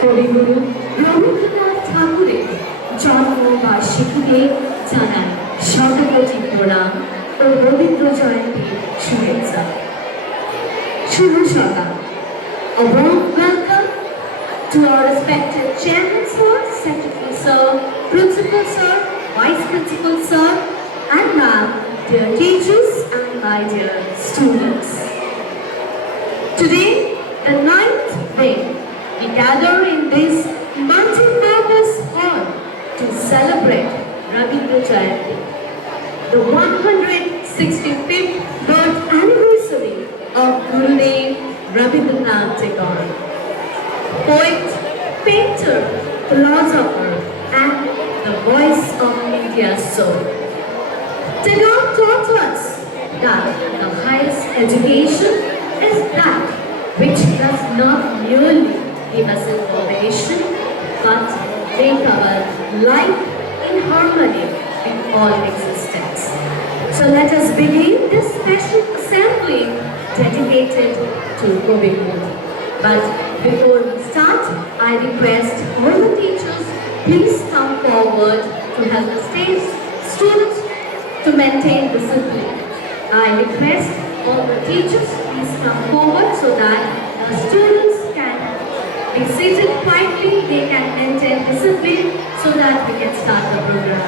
কবিগুরু রবীন্দ্রনাথ ঠাকুরের জন্মবার্ষিকীতে জানাই শতকোটি প্রণাম ও রবীন্দ্র জয়ন্তীর শুভেচ্ছা। শুভ সকাল। A warm welcome to our respected Chairman Sir, Secretary Sir, Principal Sir, Vice Principal Sir, and Ma'am, dear teachers and my dear students. Today, the 9th day, we gather in this multi-purpose hall to celebrate Rabindra Jayanti, the 165th birth anniversary of Gurudev Rabindranath Tagore, poet, painter, philosopher, and the voice of India's soul. Tagore taught us that the highest education is that which does not merely give us information but make our life in harmony with all existence. So let us begin this special assembly dedicated to Govind. But before we start, I request all the teachers please come forward to help the stage students to maintain discipline. I request all the teachers please come forward so that the students can be seated quietly, they can maintain discipline so that we can start the program.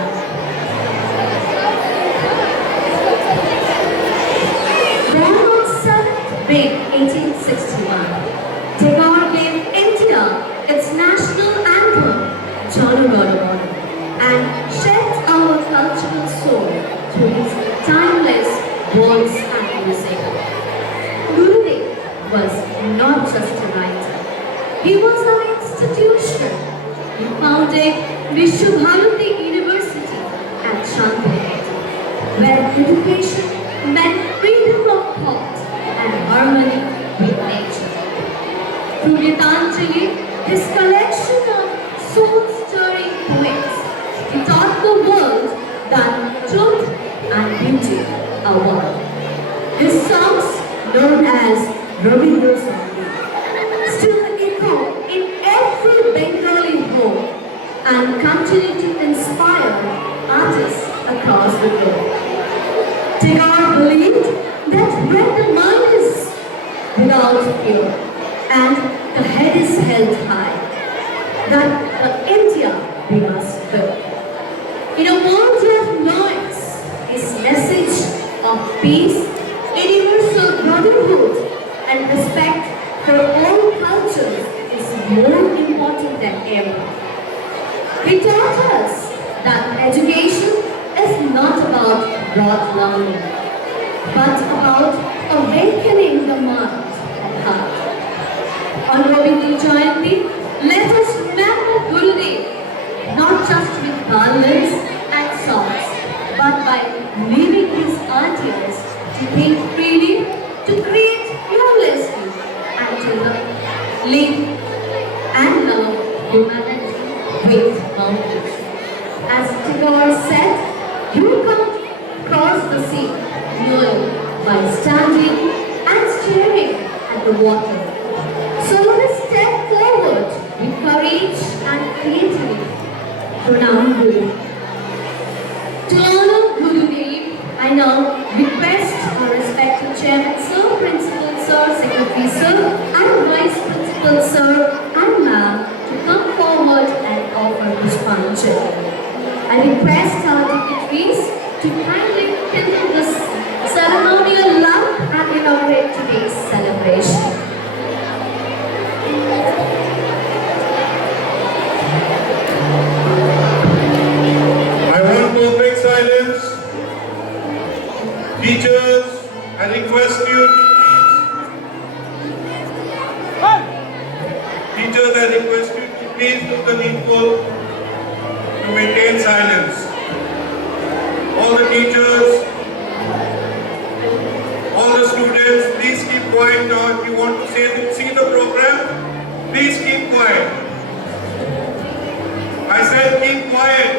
Born on 7th May 1861, Tagore gave India its national anthem, Jana Gana Mana, and shaped our cultural soul through his timeless words and music. Gurudev was not just a writer, he was an institution. He founded Vishwabharati University at Shantiniketan, where education meant freedom of thought and harmony with nature. Through Gitanjali, his collection of soul-stirring poems, he taught the world that truth and beauty are one. His songs, known as Rabindra Sangeet, still echo in every Bengali home and continue to inspire artists across the globe. Tagore believed that when the mind is without fear and the head is held high, that the India becomes built. In a world of noise, his message of peace, universal brotherhood, and respect for all cultures is more important than ever. He taught us that education is not about broad learning, but about awakening the mind and heart. On Rabindra Jayanti, let us remember Gurudev not just with garlands and songs, but by living his ideas to think freely, to create fearlessly, and to live and love humanity with boundaries. As Tagore said, you can't cross the sea merely by standing and staring at the water. So let us step forward with courage and creativity. Pranam Guru. To honor Gurudev, I now request our respected Chairman Sir, Principal Sir, Secretary Sir, and Vice Principal Sir and Ma'am to come forward and offer Pushpanjali. I request our dignitaries to kindly kindle this ceremonial lamp and inaugurate today's celebration. I want perfect silence. Teachers, I request you to Teachers, I request you to please do the needful to maintain silence. All the teachers, all the students, please keep quiet now. If you want to see the program, please keep quiet. I said keep quiet.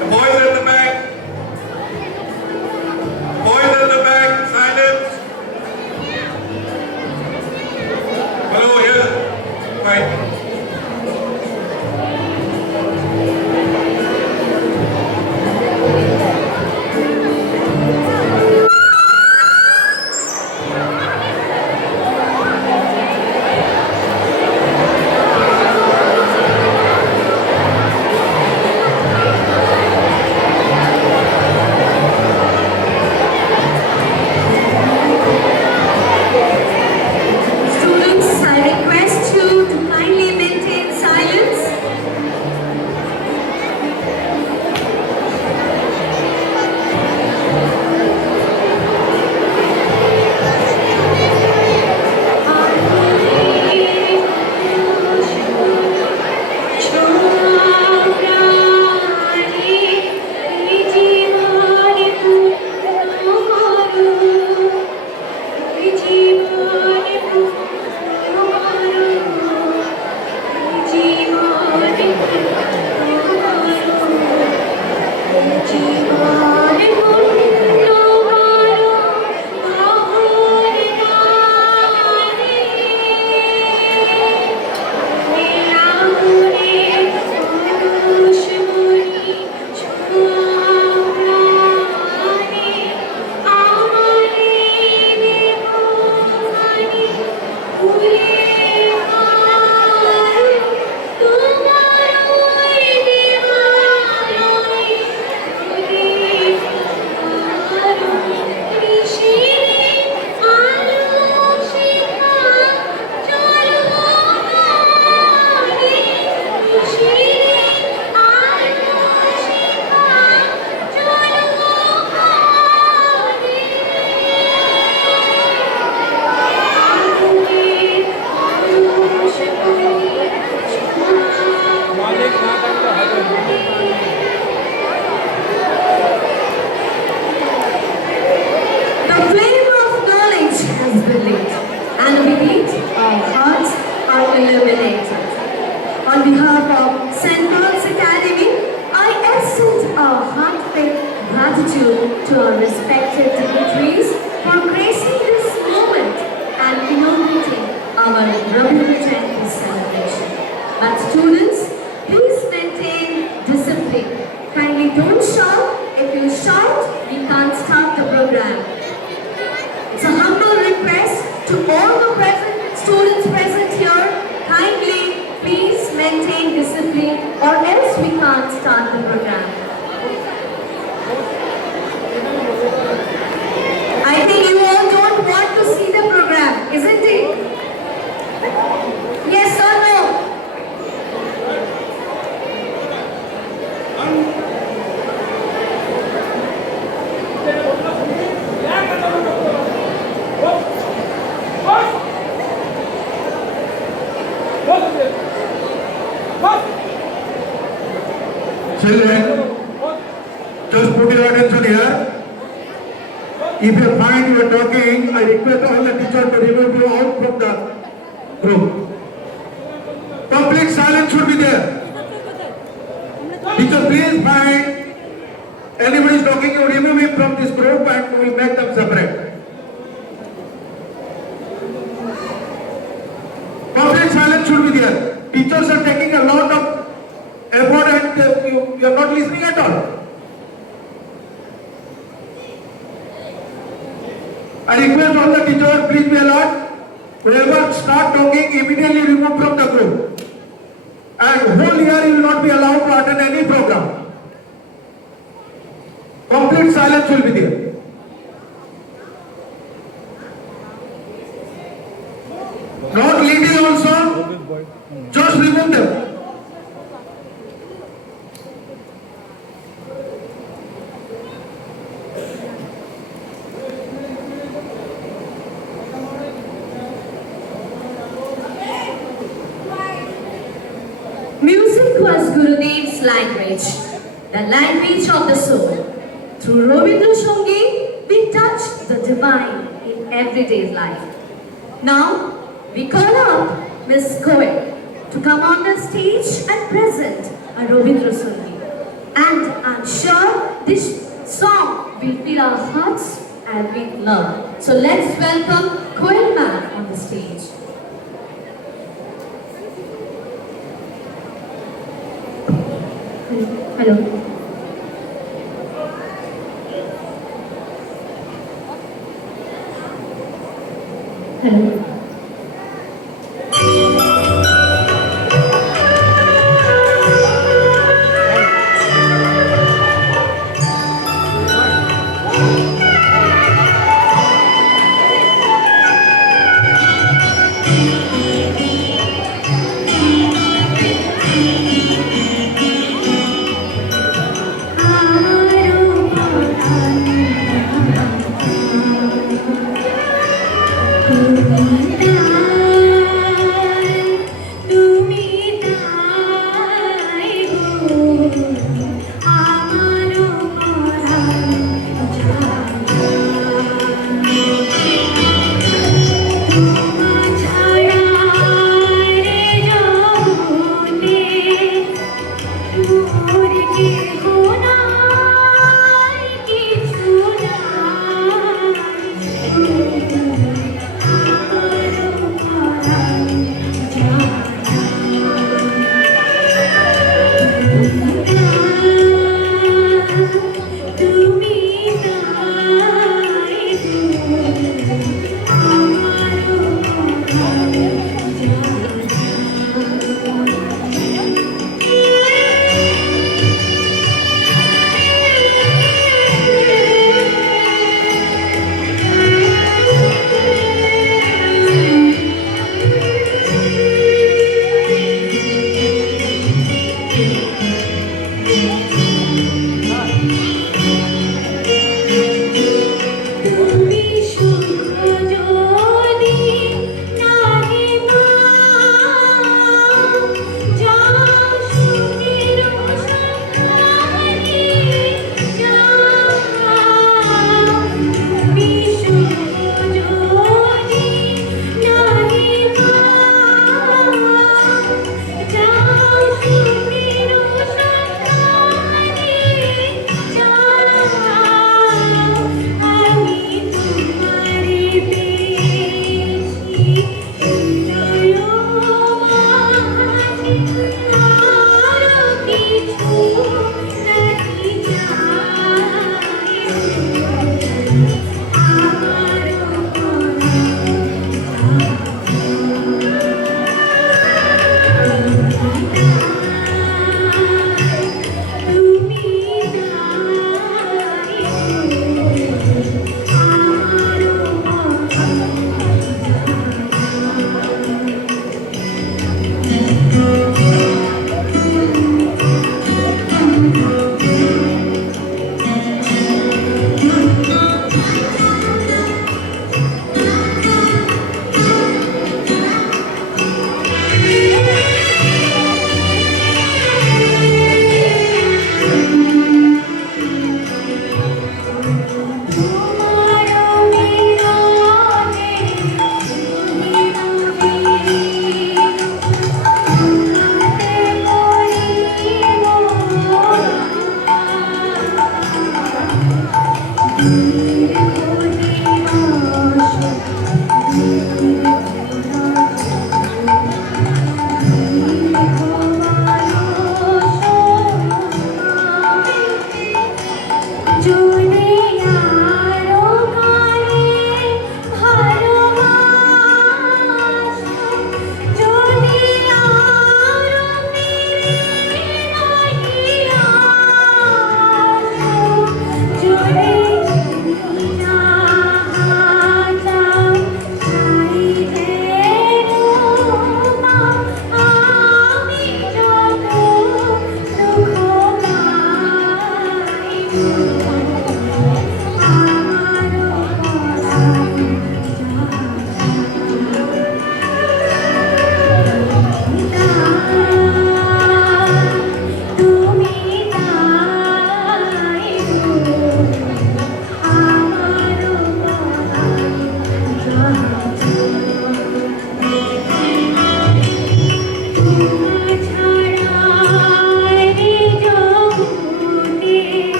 The boys at the back. Boys at the back, silence. The flame of knowledge has been lit, and with it, our hearts are illuminated. On behalf of St. Paul's Academy, I extend our heartfelt gratitude to our respected dignitaries for gracing this moment and inaugurating our Rabindra Jayanti celebration. But students, please maintain discipline. Kindly don't shout. If you shout, we can't start the program. It's a humble request to all the students present here. Kindly, please maintain discipline or else we can't start the program. I think you all don't want to see the program, isn't it? Yes or no? Children, just put your attention here. If you find you are talking, I request all the teachers to remove you out from the group. Complete silence should be there. Teacher, please find anybody is talking, you remove him from this group and we will make them separate. Complete silence should be there. Teachers are taking a lot of effort and you are not listening at all. I request all the teachers, please be alert. Whoever start talking, immediately remove from the group. And whole year you will not be allowed to attend any program. Complete silence will be there. Not leading also, just remove them. Music was Gurudev's language, the language of the soul. Through Rabindra Sangeet, we touch the divine in everyday life. Now, we call up Miss Cohen to come on the stage and present a Rabindra Sangeet. And I'm sure this song will fill our hearts and with love. So let's welcome Cohen ma'am on the stage. Hello. Hello. Thank you.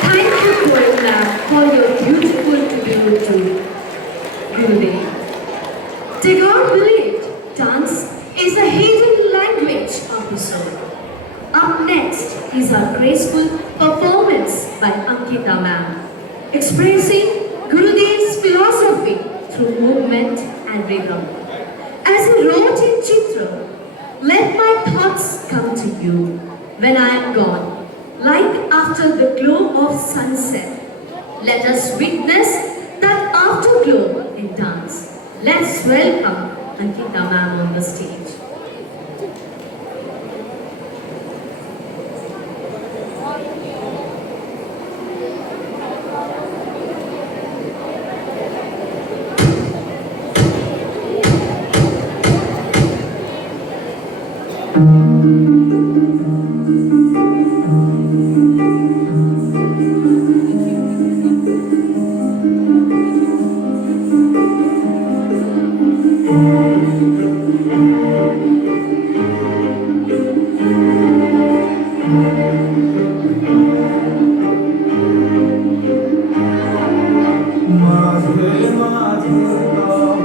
Thank you, Koreograph, for your beautiful tribute to Gurudev. Tagore believed dance is a hidden language of the soul. Up next is our graceful performance by Ankita ma'am, expressing Gurudev's philosophy through movement and rhythm. As he wrote in Chitra, let my thoughts come to you when I am gone, like after the glow of sunset. Let us witness that afterglow in dance. Let's welcome Ankita ma'am on the stage. মাঝে মাঝে তব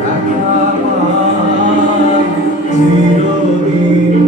দেখা পাই চিরদিন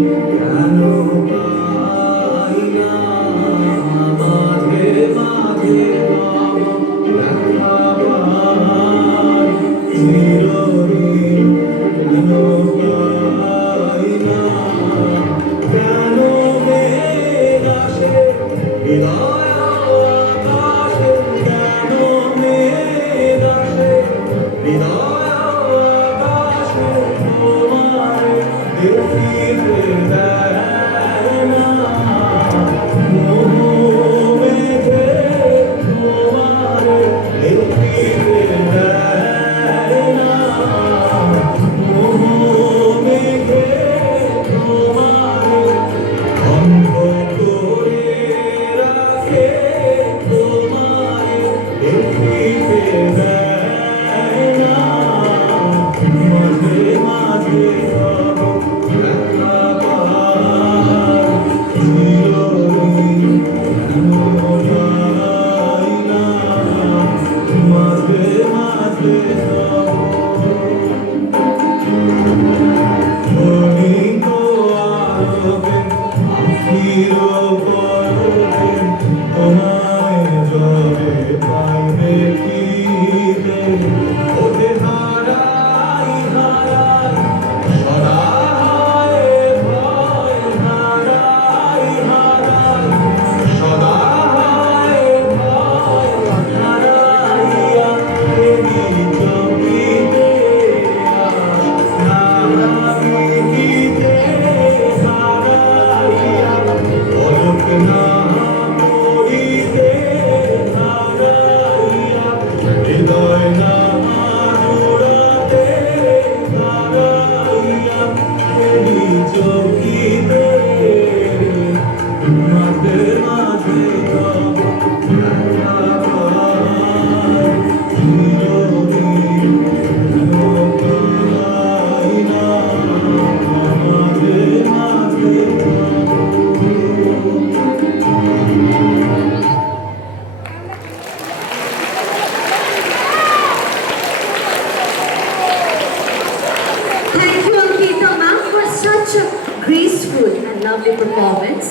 such a graceful and lovely performance.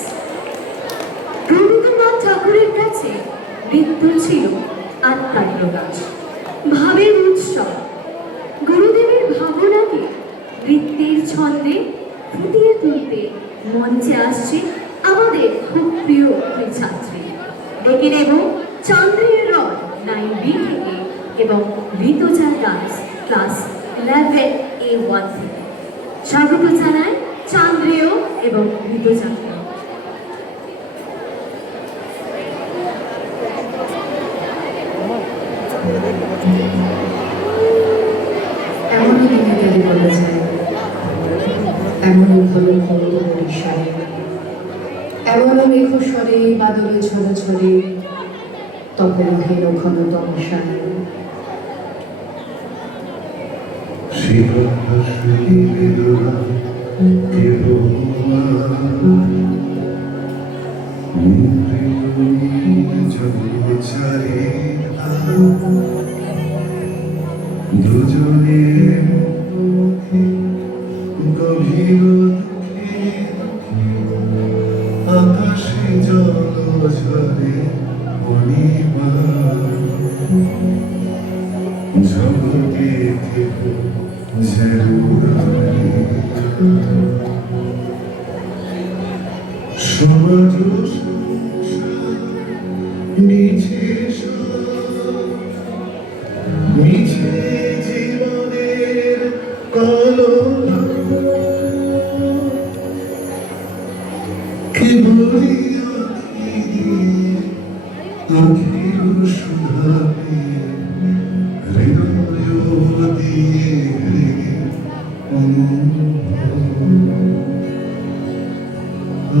Rabindranath ঠাকুরের কাছে নৃত্য ছিল আত্মার প্রকাশ, ভাবের উৎসব। গুরুদেবের ভাবনাকে নৃত্যের ছন্দে ফুটিয়ে তুলতে মঞ্চে আসছে আমাদের খুব প্রিয় দুই ছাত্রী। ডেকে নেব চন্দ্রের রথ 9B থেকে এবং ঋতুজা ডান্স ক্লাস 11A1 থেকে। স্বাগত জানায় চন্দ্রেয় এবং ঋতুজাকে। এমনই দিনে গেলে বলা যায়, এমনই হলো খবরের সারে, এমনও মেঘ স্বরে বাদলে ঝরে ঝরে, তখন হেন ঘন তমসায়। দুজনের গভীর আকাশে জল ঝরে অনিমা জগতে থেকো যেন সমাজ নিচে মিছে জীবনের কলনা কে বলিয়া আখির সুধাবে হৃদয় দিয়ে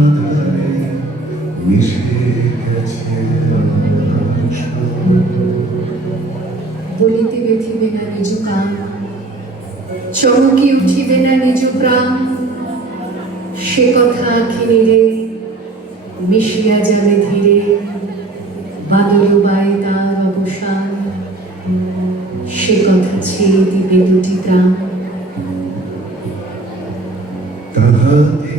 আধারে মিশে গেছে বলিতে ব্যথিবে না নিজ কান, চমকি উঠিবে না নিজ প্রাণ, সে কথা আঁখি নিরে মিশিয়া যাবে ধীরে, বাদল বাই তার অবসান, সে কথা ছেড়ে দিবে দুটি প্রাণ। তাহাতে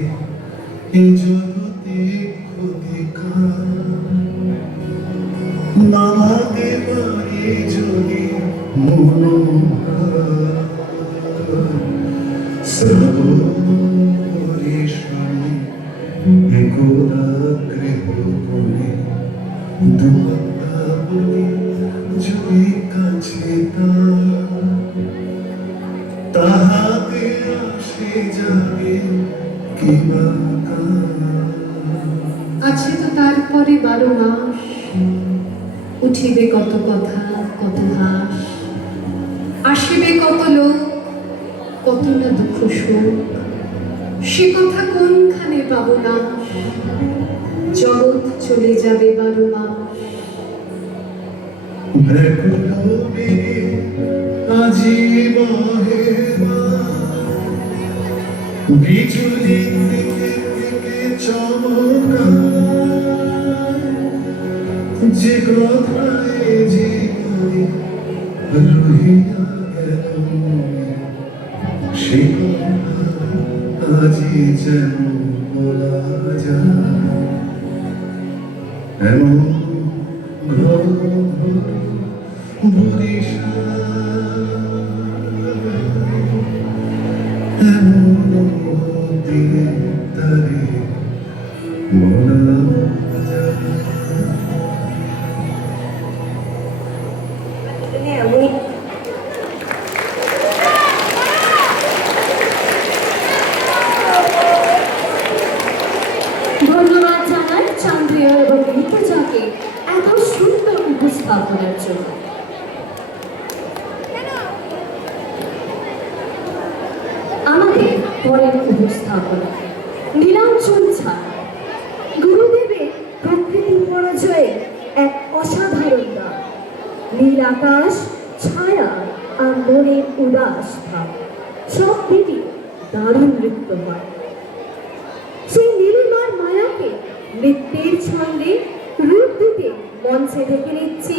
এ জগতে ক্ষতিকার নামাতে পারে যদি শ্রবণে শুনি একদা গৃহ কোণে দুয়ারা বলি যদি কাছে তাহাতে আসে যাবে কিবা আছে তো তারপরে 12 মাস, উঠিবে কত কথা কত হাস, আসিবে কত লোক কত না দুঃখ শোক, সে কথা কোনখানে পাবো না, জগৎ চলে যাবে 12 মাস। ব্যাকুলবে আজি বহে বিজুলি থেকে চমকায়, যে কথায় জীবনে রহিয়া গেল সে কথা আজি যেন বলা যায়। এমন ঘর এমন দিকে তারে বলা যায়। ধন্যবাদ জানাই চন্দ্রিয়া এবং ঋতুজাকে এত সুন্দর উপস্থাপনের জন্য। আমাদের পরের উপস্থাপনা নীলাঞ্চল ছাড়া। গুরুদেবের প্রকৃতি পরাজয়ে এক অসাধারণ দান। নীল আকাশ, ছায়া আর মনের উদাস ভাব সব দিকে দারুণ নৃত্য হয়। সেই নীলিমার মায়াকে নৃত্যের ছন্দে রূপ দিতে মঞ্চে ডেকে নিচ্ছি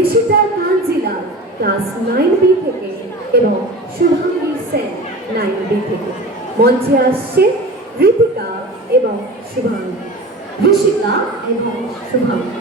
ঋষিতা কাঞ্জিলা ক্লাস 9B থেকে এবং শুভাঙ্গী সেন 9B থেকে। মঞ্চে আসছে ঋতিকা এবং শুভাঙ্গী, ঋষিকা এবং শুভাঙ্গী।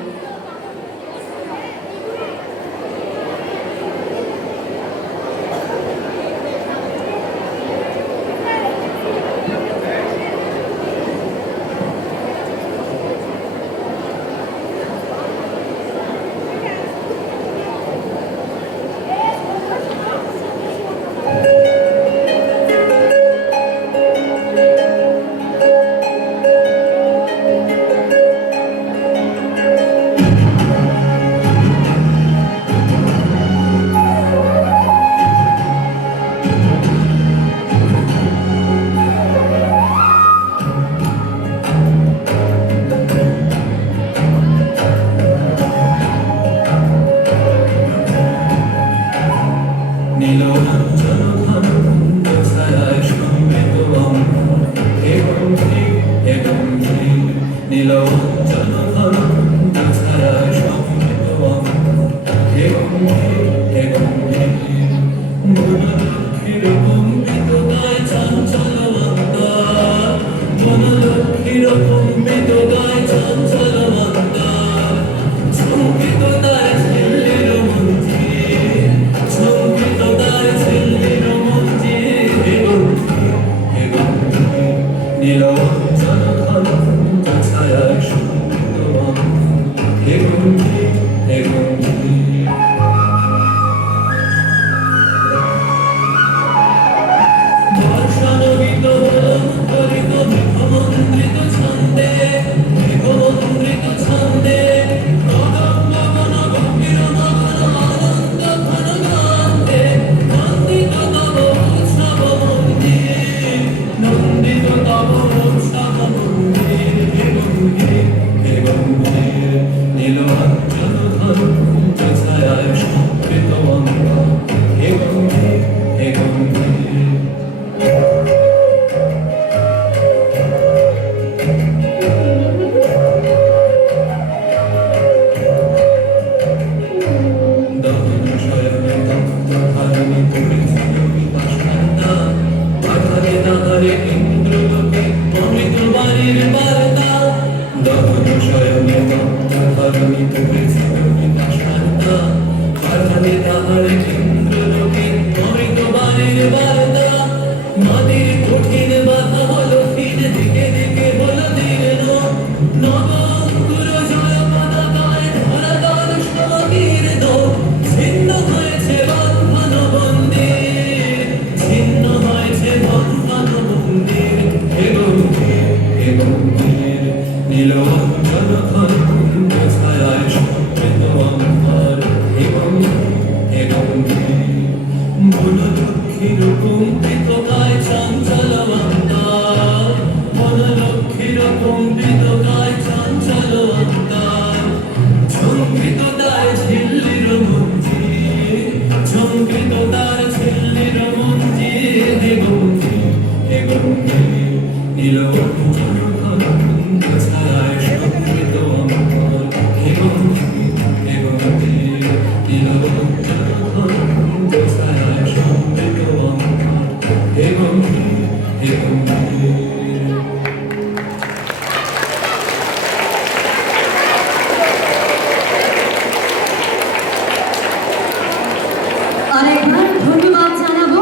আরেকবার ধন্যবাদ জানাবো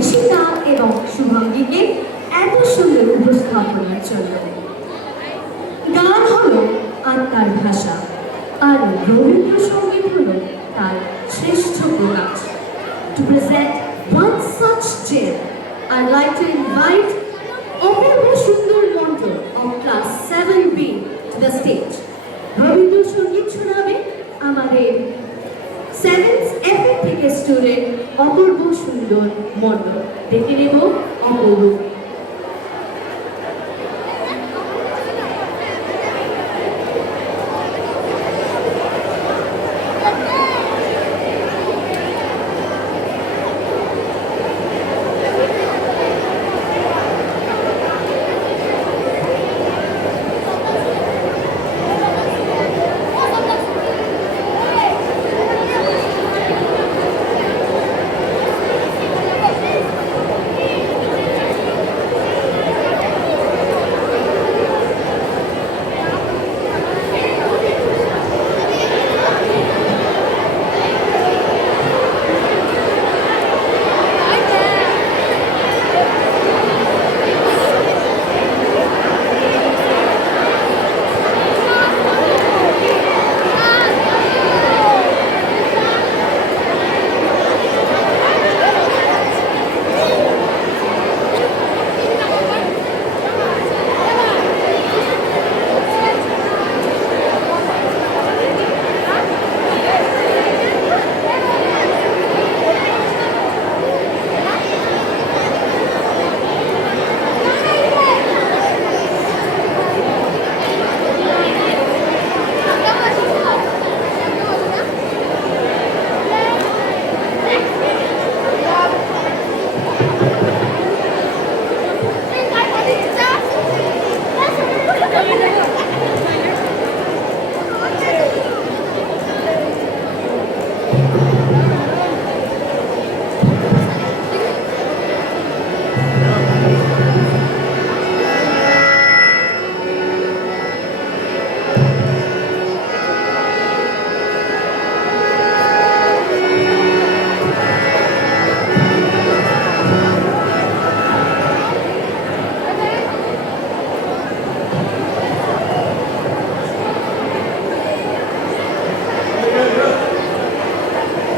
ঋষিকা এবং শুভাঙ্গীকে এত সুন্দর উপস্থাপনার জন্য। গান হলো আত্মার ভাষা, আর রবীন্দ্রসঙ্গীত হলো তার শ্রেষ্ঠ প্রকাশ। To present one such gem, I'd like to invite অপূর্ব সুন্দর মন্ত্র of class 7B to the stage. Rabindrasangeet শোনাবে আমাদের 7th FA থেকে স্টুডেন্ট অপূর্ব সুন্দর মন্ডল। দেখে নেব অপূর্ব।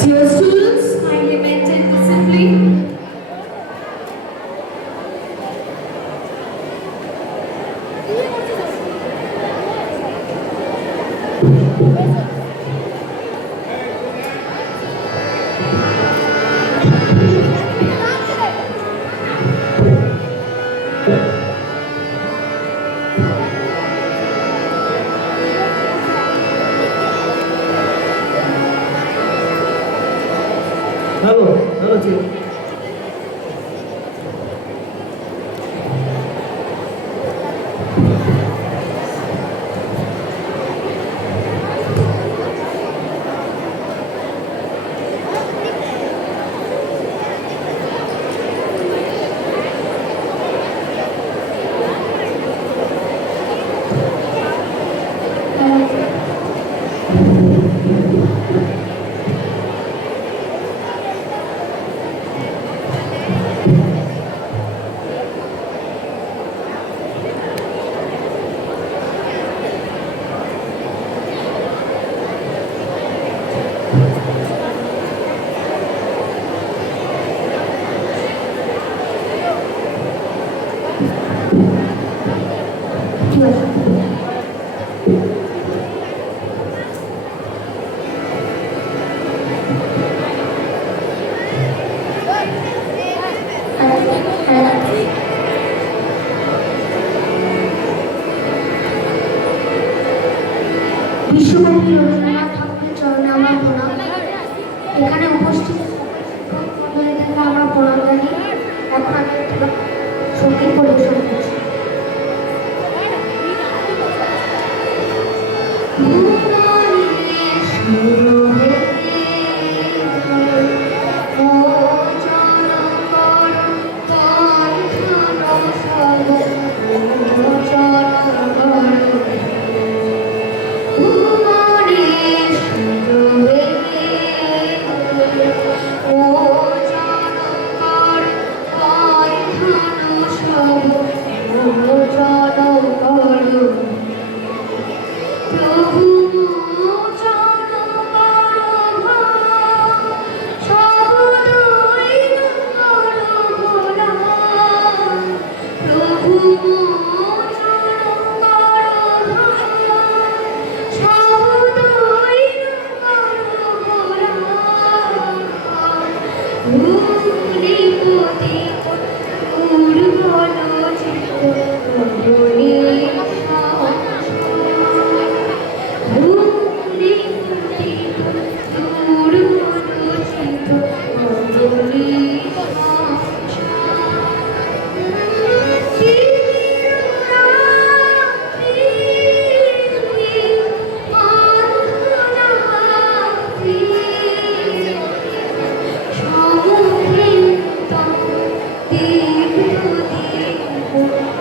Dear students, kindly maintain discipline. Hello, Chief. বিশ্বকবি রবীন্দ্রনাথ ঠাকুরের চরণে আমার প্রণাম। এখানে উপস্থিত মণ্ডলীদেরকে আমার প্রণাম জানিয়ে এখন আমি একটি সঙ্গীত পরিবেশন করছি।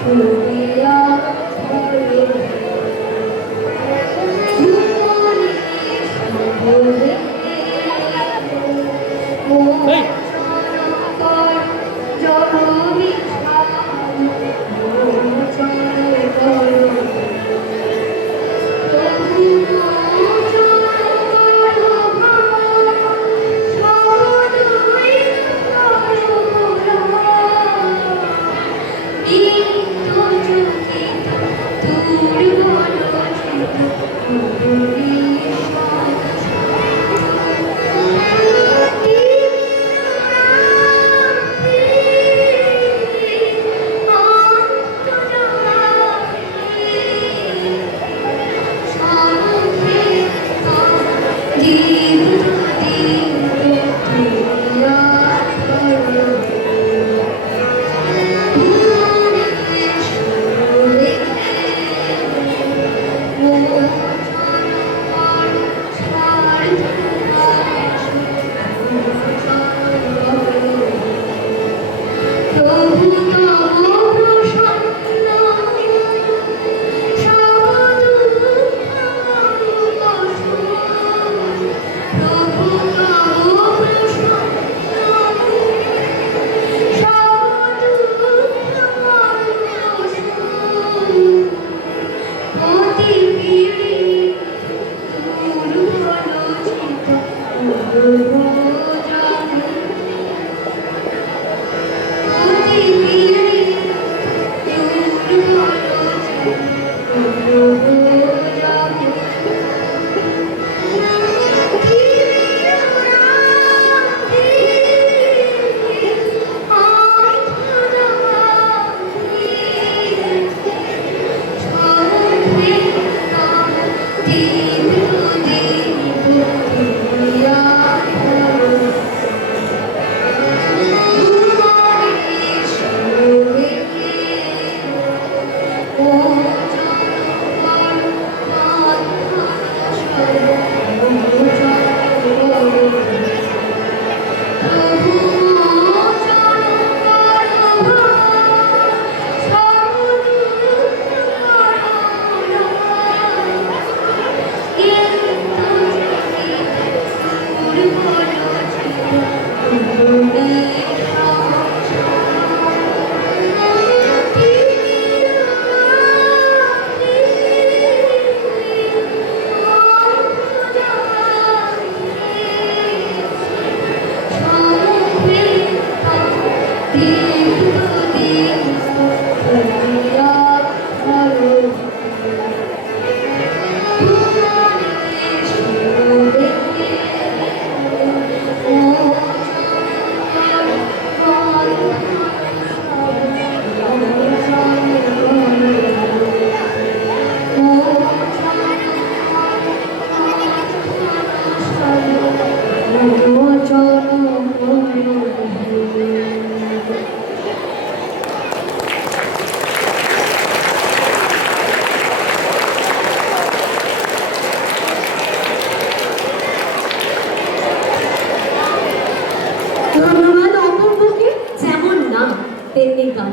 Thank you.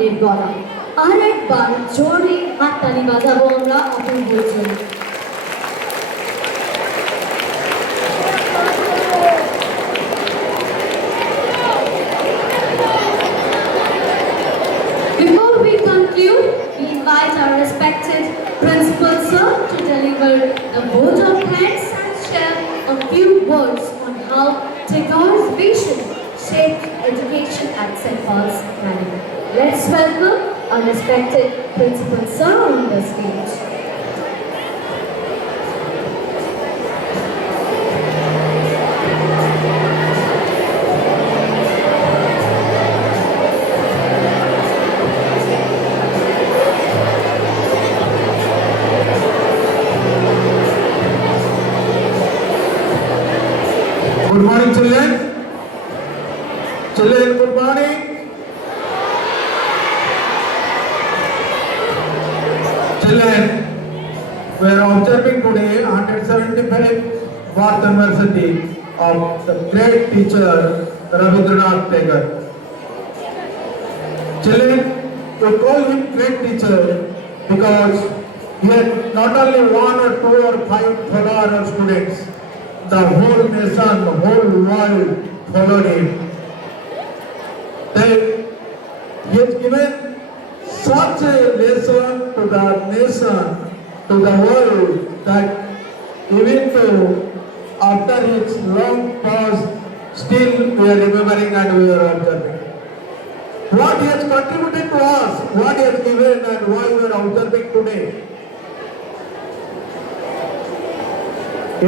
আমাদের গলা। আর একবার জোরে হাততালি বাজাবো আমরা অপূর্বর জন্য। Before we conclude, we invite our respected principal sir to deliver a vote of thanks and share a few words on how Tagore's vision shaped education at St. Paul's Academy. Let's welcome our respected principal sir on the stage. Good morning, children. Children, good morning. Children, we are observing today 175th birth anniversary of the great teacher Rabindranath Tagore. Children, we call him great teacher because he had not only one or two or five follower students. The whole nation, the whole world followed him. Then he has given such a lesson to the nation, to the world, that even though after his long past, still we are remembering and we are observing. What he has contributed to us, what he has given and why we are observing today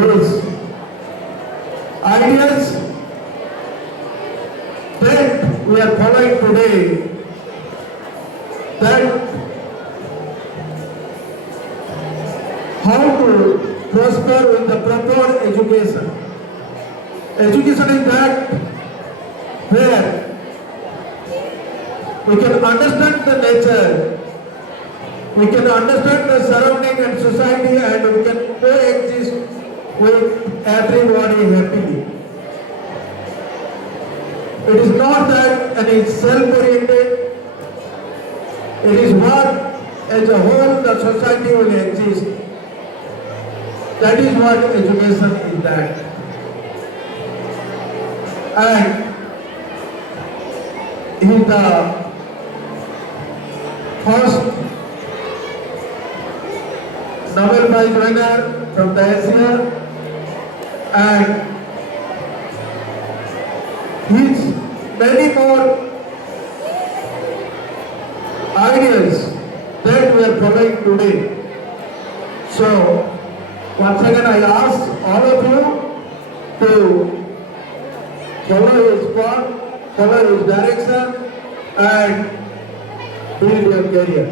is ideas that we are following today, that how to prosper with the proper education. Education is that where we can understand the nature, we can understand the surrounding and society, and we can coexist with everybody happily. It is not that it is self-oriented, it is what as a whole the society will exist. That is what education is that. And he is the first Nobel Prize winner from the Asia, and his many more ideas that we are following today. So, once again I ask all of you to follow his path, follow his direction, and build your career,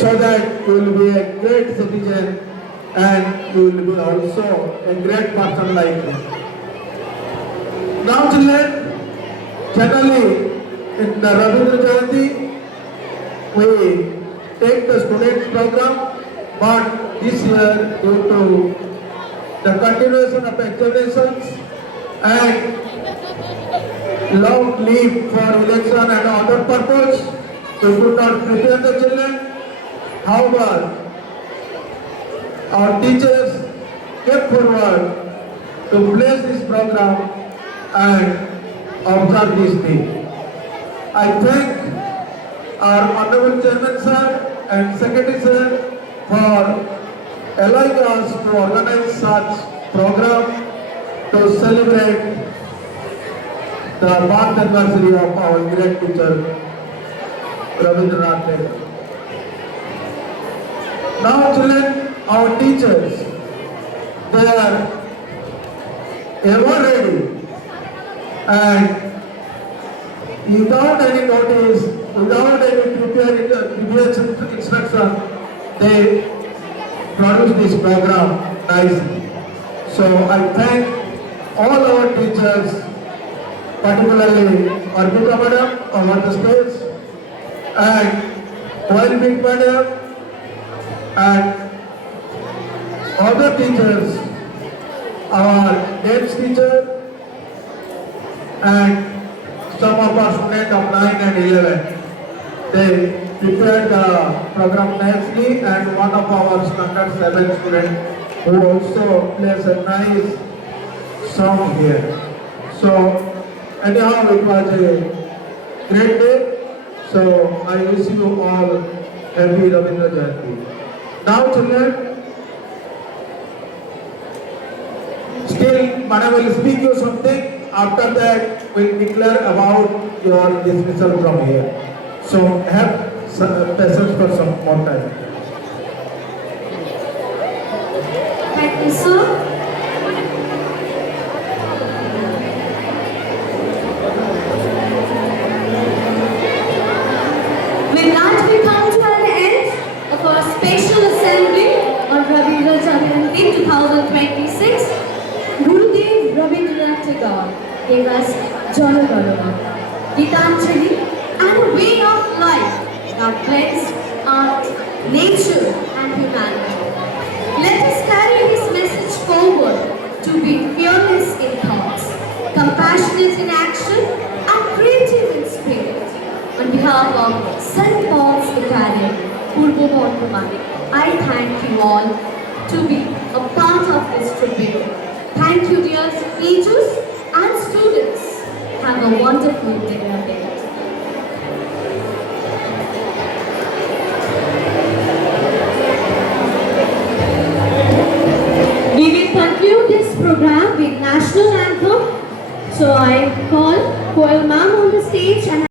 so that you will be a great citizen and you will be also a great person like him. Now children, generally in the Rabindra Jayanti we take the students program, but this year due to the continuation of examinations and long leave for election and other purpose, we could not prepare the children. However, our teachers came forward to bless this program and observe this day. I thank our Honorable Chairman Sir and Secretary Sir for allowing us to organize such program to celebrate the birth anniversary of our great teacher Rabindranath Tagore. Now children, our teachers, they are ever ready, and without any notice, without any previous instruction, they produce this program nicely. So I thank all our teachers, particularly Arpita Madam over the stage, and Oilbig Madam, and other teachers, our dance teacher, and some of our students of 9 and 11. They prepared the program nicely, and one of our standard 7 students who also plays a nice song here. So anyhow, it was a great day. So I wish you all happy Rabindra Jayanti. Now children, still Madam will speak you something. After that, we'll declare about your dismissal from here. So have some patience for some more time. Thank you, sir. With that, we come to an end of our special assembly on Rabindra Jayanti 2026. Gurudev Rabindranath Tagore gave us Jana Gana Mana, Gitanjali, and a way of life that blends art, nature, and humanity. Let us carry his message forward to be fearless in thoughts, compassionate in action, and creative in spirit. On behalf of St. Paul's Academy, Purbo Bardhaman, I thank you all to be a part of this tribute. Thank you, dear teachers and students. Have a wonderful day ahead. We will conclude this program with national anthem. So I call Koel Ma'am on the stage and